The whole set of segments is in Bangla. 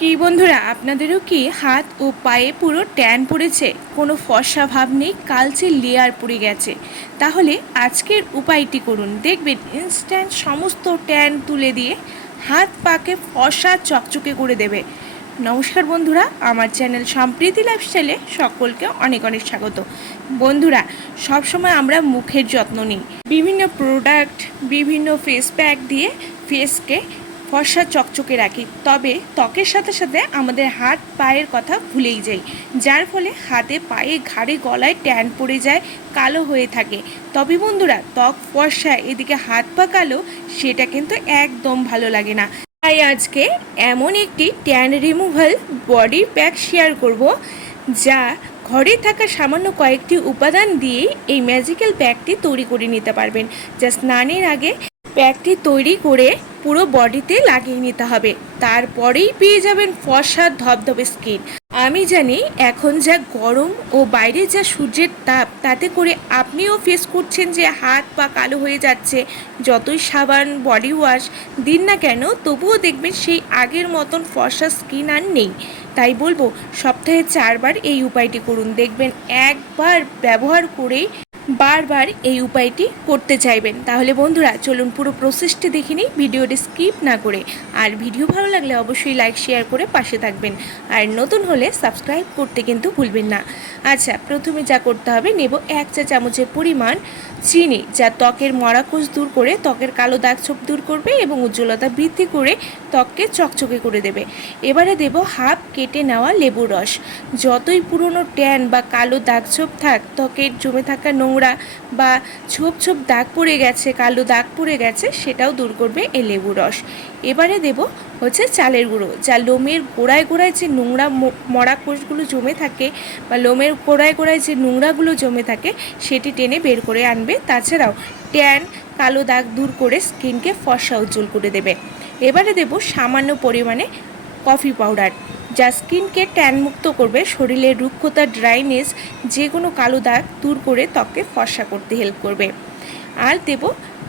কি বন্ধুরা, আপনাদেরও কি হাত ও পায়ে পুরো ট্যান পড়েছে? কোনো ফর্সা ভাব নেই, কালচে লেয়ার পড়ে গেছে। তাহলে আজকের উপায়টি করুন। দেখবেন ইনস্ট্যান্ট সমস্ত ট্যান তুলে দিয়ে হাত পাকে ফর্সা চকচকে করে দেবে। নমস্কার বন্ধুরা, আমার চ্যানেল সম্প্রীতি লাইফস্টাইলে সকলকে অনেক অনেক স্বাগত। বন্ধুরা, সবসময় আমরা মুখের যত্ন নিই। বিভিন্ন প্রোডাক্ট বিভিন্ন ফেস প্যাক দিয়ে ফেসকে ফর্সা চকচকে রাখি। তবে ত্বকের সাথে সাথে আমাদের হাত পায়ের কথা ভুলেই যাই, যার ফলে হাতে পায়ে ঘাড়ে গলায় ট্যান পড়ে যায়, কালো হয়ে থাকে। তবে বন্ধুরা, ত্বক ফর্সা, এদিকে হাত পা কালো, সেটা কিন্তু একদম ভালো লাগে না। তাই আজকে এমন একটি tan removal body pack share করব, যা ঘরে থাকা সামান্য কয়েকটি উপাদান দিয়েই এই ম্যাজিক্যাল প্যাকটি তৈরি করে নিতে পারবেন। যা স্নানের আগে প্যাকটি তৈরি করে পুরো বডিতে লাগিয়ে নিতে হবে। তারপরেই পেয়ে যাবেন ফর্সা ধবধবে স্কিন। আমি জানি এখন যা গরম ও বাইরে যা সূর্যের তাপ, তাতে করে আপনিও ফেস করছেন যে হাত পা কালো হয়ে যাচ্ছে। যতই সাবান বডি ওয়াশ দিন না কেন, তবুও দেখবেন সেই আগের মতন ফর্সা স্কিন আর নেই। তাই বলব, সপ্তাহে চারবার এই উপায়টি করুন। দেখবেন একবার ব্যবহার করেই বারবার এই উপায়টি করতে চাইবেন। তাহলে বন্ধুরা, চলুন পুরো প্রসেসটি দেখে নিই, ভিডিওটি স্কিপ না করে। আর ভিডিও ভালো লাগলে অবশ্যই লাইক শেয়ার করে পাশে থাকবেন। আর নতুন হলে সাবস্ক্রাইব করতে কিন্তু ভুলবেন না। আচ্ছা প্রথমে যা করতে হবে, নেব এক চা চামচের পরিমাণ চিনি, যা ত্বকের মরাকোষ দূর করে ত্বকের কালো দাগ ছোপ দূর করবে এবং উজ্জ্বলতা বৃদ্ধি করে ত্বককে চকচকে করে দেবে। এবারে দেব হাফ কেটে নেওয়া লেবুর রস। যতই পুরনো ট্যান বা কালো দাগ ছোপ থাক, ত্বকের জমে থাকা নোংরা বা ছোপ ছোপ দাগ পড়ে গেছে, কালো দাগ পড়ে গেছে, সেটাও দূর করবে এই লেবুর রস। এবারে দেব হচ্ছে চালের গুঁড়ো, যা লোমের গোড়ায় গোড়ায় যে নোংরা মরা কোষগুলো জমে থাকে বা লোমের গোড়ায় গোড়ায় যে নোংরাগুলো জমে থাকে, সেটি টেনে বের করে আনবে। তাছাড়াও ট্যান, কালো দাগ দূর করে স্কিনকে ফর্সা উজ্জ্বল করে দেবে। এবারে দেব সামান্য পরিমাণে কফি পাউডার। যা স্কিনকে ট্যান মুক্ত করবে, শরীরের রুক্ষতা, ড্রাইনেস যে কোনো কালো দাগ দূর করে ত্বককে ফর্সা করতে হেল্প করবে। আর দেব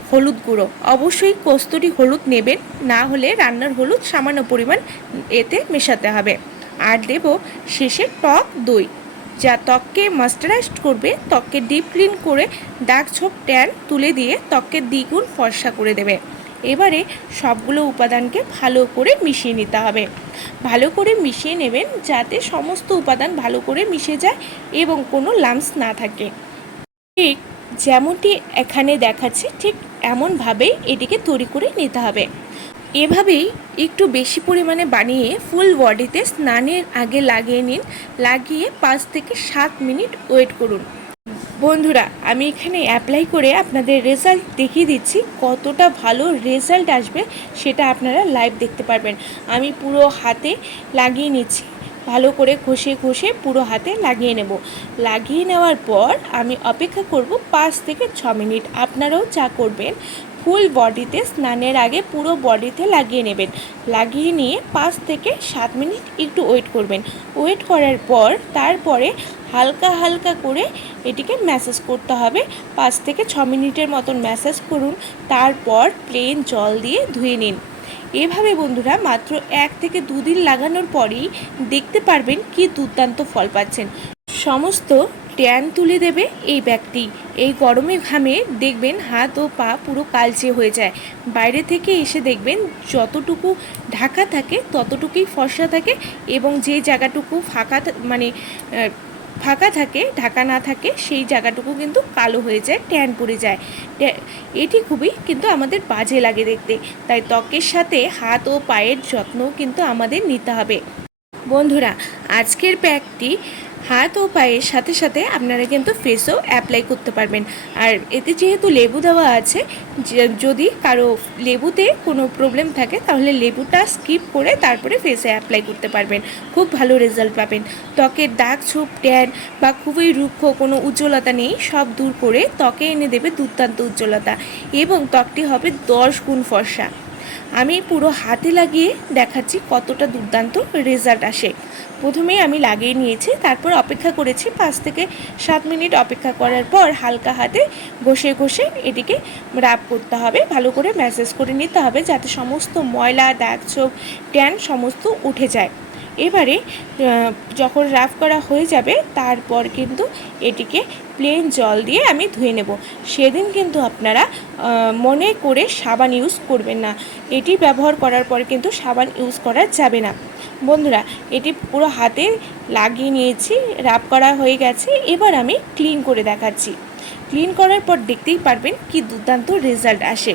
হলুদ গুঁড়ো। অবশ্যই কস্তুরি হলুদ নেবেন, না হলে রান্নার হলুদ সামান্য পরিমাণ এতে মেশাতে হবে। আর দেব শেষে টক দই, যা ত্বককে ময়েশ্চারাইজড করবে, ত্বককে ডিপ ক্লিন করে দাগ ছোপ ট্যান তুলে দিয়ে ত্বককে দ্বিগুণ ফর্সা করে দেবে। এবারে সবগুলো উপাদানকে ভালো করে মিশিয়ে নিতে হবে। ভালো করে মিশিয়ে নেবেন যাতে সমস্ত উপাদান ভালো করে মিশে যায় এবং কোনো লামস না থাকে। ঠিক যেমনটি এখানে দেখাচ্ছে, ঠিক এমনভাবেই এটিকে তৈরি করে নিতে হবে। এভাবেই একটু বেশি পরিমাণে বানিয়ে ফুল বডিতে স্নানের আগে লাগিয়ে নিন। লাগিয়ে পাঁচ থেকে সাত মিনিট ওয়েট করুন। বন্ধুরা, আমি এখানে অ্যাপ্লাই করে আপনাদের রেজাল্ট দেখিয়ে দিচ্ছি, কতটা ভালো রেজাল্ট আসবে সেটা আপনারা লাইভ দেখতে পারবেন। আমি পুরো হাতে লাগিয়ে নিচ্ছি, ভালো করে ঘষে ঘষে পুরো হাতে লাগিয়ে নেব। লাগিয়ে নেওয়ার পর আমি অপেক্ষা করব পাঁচ থেকে ছ মিনিট। আপনারাও যা করবেন ফুল বডিতে স্নানের আগে পুরো বডিতে লাগিয়ে নেবেন। লাগিয়ে নিয়ে পাঁচ থেকে সাত মিনিট একটু ওয়েট করবেন। ওয়েট করার পর, তারপরে হালকা হালকা করে এটিকে ম্যাসেজ করতে হবে। পাঁচ থেকে ছ মিনিটের মতন ম্যাসেজ করুন, তারপর প্লেন জল দিয়ে ধুয়ে নিন। এভাবে বন্ধুরা মাত্র এক থেকে দুদিন লাগানোর পরেই দেখতে পারবেন কি দুর্দান্ত ফল পাচ্ছেন। সমস্ত ট্যান তুলে দেবে এই ব্যাগটি এই গরমে ঘামে দেখবেন হাত ও পা পুরো কালচে হয়ে যায়। বাইরে থেকে এসে দেখবেন যতটুকু ঢাকা থাকে ততটুকুই ফর্সা থাকে এবং যে জায়গাটুকু ফাঁকা মানে ফাঁকা থাকে, ঢাকা না থাকে, সেই জায়গাটুকু কিন্তু কালো হয়ে যায়, ট্যান পড়ে যায়। এটি খুবই কিন্তু আমাদের বাজে লাগে দেখতে। তাই ত্বকের সাথে হাত ও পায়ের যত্ন কিন্তু আমাদের নিতে হবে। বন্ধুরা, আজকের প্যাকটি হাত ও পায়ের সাথে সাথে আপনারা কিন্তু ফেসও অ্যাপ্লাই করতে পারবেন। আর এতে যেহেতু লেবু দেওয়া আছে যদি কারও লেবুতে কোনো প্রবলেম থাকে, তাহলে লেবুটা স্কিপ করে তারপরে ফেসে অ্যাপ্লাই করতে পারবেন। খুব ভালো রেজাল্ট পাবেন। ত্বকের দাগ, ছোপ ট্যান বা খুবই রুক্ষ, কোনো উজ্জ্বলতা নেই, সব দূর করে ত্বকে এনে দেবে দুর্দান্ত উজ্জ্বলতা। এবং ত্বকটি হবে দশ গুণ ফর্সা। আমি পুরো হাতে লাগিয়ে দেখাচ্ছি কতটা দুর্দান্ত রেজাল্ট আসে। প্রথমেই আমি লাগিয়ে নিয়েছি, তারপর অপেক্ষা করেছি পাঁচ থেকে সাত মিনিট অপেক্ষা করার পর হালকা হাতে ঘষে ঘষে এটিকে রাব করতে হবে। ভালো করে ম্যাসেজ করে নিতে হবে যাতে সমস্ত ময়লা দাগ চোখ ট্যান সমস্ত উঠে যায়। এবারে যখন রাফ করা হয়ে যাবে, তারপর কিন্তু এটিকে প্লেন জল দিয়ে আমি ধুয়ে নেব। সেদিন কিন্তু আপনারা মনে করে সাবান ইউজ করবেন না। এটি ব্যবহার করার পর কিন্তু সাবান ইউজ করা যাবে না। বন্ধুরা, এটি পুরো হাতে লাগিয়ে নিয়েছি রাব করা হয়ে গেছে, এবার আমি ক্লিন করে দেখাচ্ছি। ক্লিন করার পর দেখতেই পারবেন কি দুর্দান্ত রেজাল্ট আসে।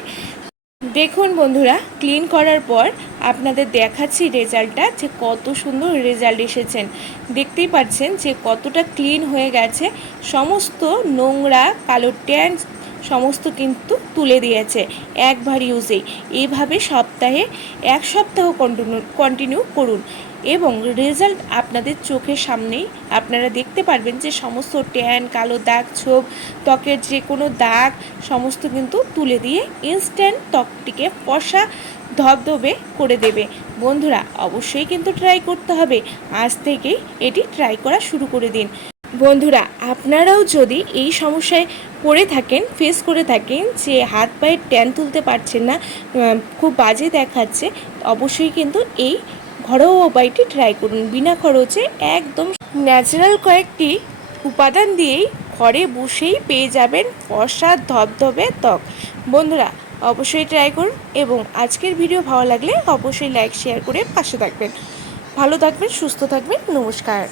দেখুন বন্ধুরা ক্লিন করার পর আপনাদের দেখাচ্ছি রেজাল্টটা যে কত সুন্দর রেজাল্ট এসেছেন। দেখতেই পাচ্ছেন যে কতটা ক্লিন হয়ে গেছে। সমস্ত নোংরা কালো ট্যান সমস্ত কিন্তু তুলে দিয়েছে। একবার ইউজেই এইভাবে সপ্তাহে এক সপ্তাহ কন্টিনিউ কন্টিনিউ করুন। এবং রেজাল্ট আপনাদের চোখের সামনেই আপনারা দেখতে পারবেন যে সমস্ত ট্যান কালো দাগ, ছোপ, ত্বকের যে কোনো দাগ, সমস্ত কিন্তু তুলে দিয়ে ইনস্ট্যান্ট ত্বকটিকে ফর্সা ধবধবে করে দেবে। বন্ধুরা, অবশ্যই কিন্তু ট্রাই করতে হবে। আজ থেকেই এটি ট্রাই করা শুরু করে দিন। বন্ধুরা, আপনারাও যদি এই সমস্যায় পড়ে থাকেন ফেস করে থাকেন যে হাত পায়ের ট্যান তুলতে পারছেন না খুব বাজে দেখাচ্ছে, অবশ্যই কিন্তু এই ঘরোয়া উপায়টি ট্রাই করুন। বিনা খরচে একদম ন্যাচারাল কয়েকটি উপাদান দিয়েই ঘরে বসেই পেয়ে যাবেন ফর্সা ধবধবে ত্বক। বন্ধুরা, অবশ্যই ট্রাই করুন এবং আজকের ভিডিও ভালো লাগলে অবশ্যই লাইক শেয়ার করে পাশে থাকবেন। ভালো থাকবেন, সুস্থ থাকবেন, নমস্কার।